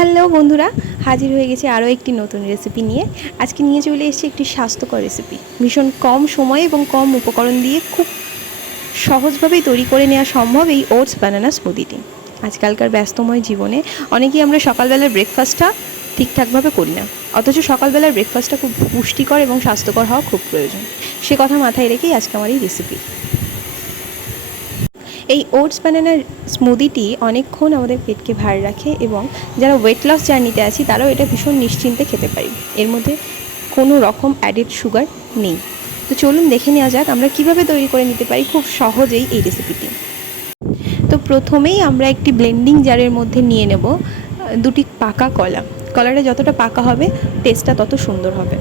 Hello বন্ধুরা, হাজির হয়ে গেছি আরও একটি নতুন রেসিপি নিয়ে। আজকে নিয়ে চলে এসেছি একটি স্বাস্থ্যকর রেসিপি। ভীষণ কম সময় এবং কম উপকরণ দিয়ে খুব সহজভাবেই তৈরি করে নেওয়া সম্ভব এই ওটস বানানা স্মুদিটি। আজকালকার ব্যস্তময় জীবনে অনেকেই আমরা সকালবেলার ব্রেকফাস্টটা ঠিকঠাকভাবে করি না, অথচ সকালবেলার ব্রেকফাস্টটা খুব পুষ্টিকর এবং স্বাস্থ্যকর হওয়া খুব প্রয়োজন। সে কথা মাথায় রেখেই আজকে আমার এই রেসিপি। এই ওটস বানানার স্মুদিটি অনেকক্ষণ আমাদের পেটকে ভার রাখে এবং যারা ওয়েট লস জার্নিতে আছি তারাও এটা ভীষণ নিশ্চিন্তে খেতে পারি। এর মধ্যে কোনো রকম অ্যাডেড সুগার নেই। তো চলুন দেখে নেওয়া যাক আমরা কিভাবে তৈরি করে নিতে পারি খুব সহজেই এই রেসিপিটি। তো প্রথমেই আমরা একটি ব্লেন্ডিং জারের মধ্যে নিয়ে নেব দুটি পাকা কলা। কলাটা যতটা পাকা হবে টেস্টটা তত সুন্দর হবে।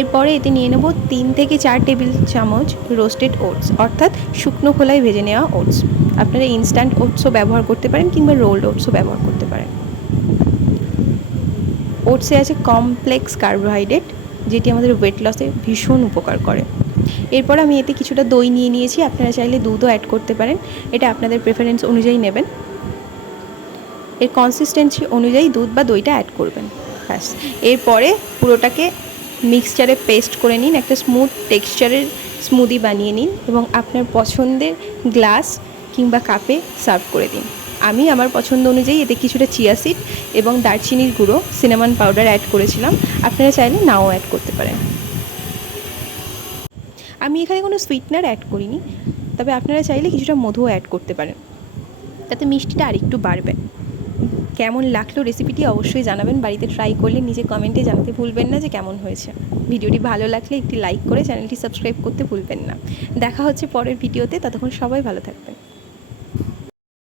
এরপরে এতে নিয়ে নেব 3 থেকে 4 টেবিল চামচ রোস্টেড ওটস, অর্থাৎ শুকনো খোলায় ভেজে নেওয়া ওটস। আপনারা ইনস্ট্যান্ট ওটসও ব্যবহার করতে পারেন কিংবা রোলড ওটসও ব্যবহার করতে পারেন। ওটসে আছে কমপ্লেক্স কার্বোহাইড্রেট, যেটি আমাদের ওয়েট লসে ভীষণ উপকার করে। এরপর আমি এতে কিছুটা দই নিয়ে নিয়েছি, আপনারা চাইলে দুধও অ্যাড করতে পারেন, এটা আপনাদের প্রেফারেন্স অনুযায়ী নেবেন। এর কনসিস্টেন্সি অনুযায়ী দুধ বা দইটা অ্যাড করবেন। ব্যাস, এরপরে পুরোটাকে মিক্সচারে পেস্ট করে নিন, একটা স্মুথ টেক্সচারের স্মুদি বানিয়ে নিন এবং আপনার পছন্দের গ্লাস কিংবা কাপে সার্ভ করে দিন। আমি আমার পছন্দ অনুযায়ী এতে কিছুটা চিয়া সিড এবং দারচিনির গুঁড়ো, সিনামন পাউডার অ্যাড করেছিলাম, আপনারা চাইলে নাও অ্যাড করতে পারেন। আমি এখানে কোনো সুইটনার অ্যাড করিনি, তবে আপনারা চাইলে কিছুটা মধুও অ্যাড করতে পারেন, তাতে মিষ্টিটা আরেকটু বাড়বে। কেমন লাগলো রেসিপিটি অবশ্যই জানাবেন, বাড়িতে ট্রাই করলে নিজে কমেন্টে জানাতে ভুলবেন না যে কেমন হয়েছে। ভিডিওটি ভালো লাগলে একটি লাইক করে চ্যানেলটি সাবস্ক্রাইব করতে ভুলবেন না। দেখা হচ্ছে পরের ভিডিওতে, ততক্ষণ সবাই ভালো থাকবেন।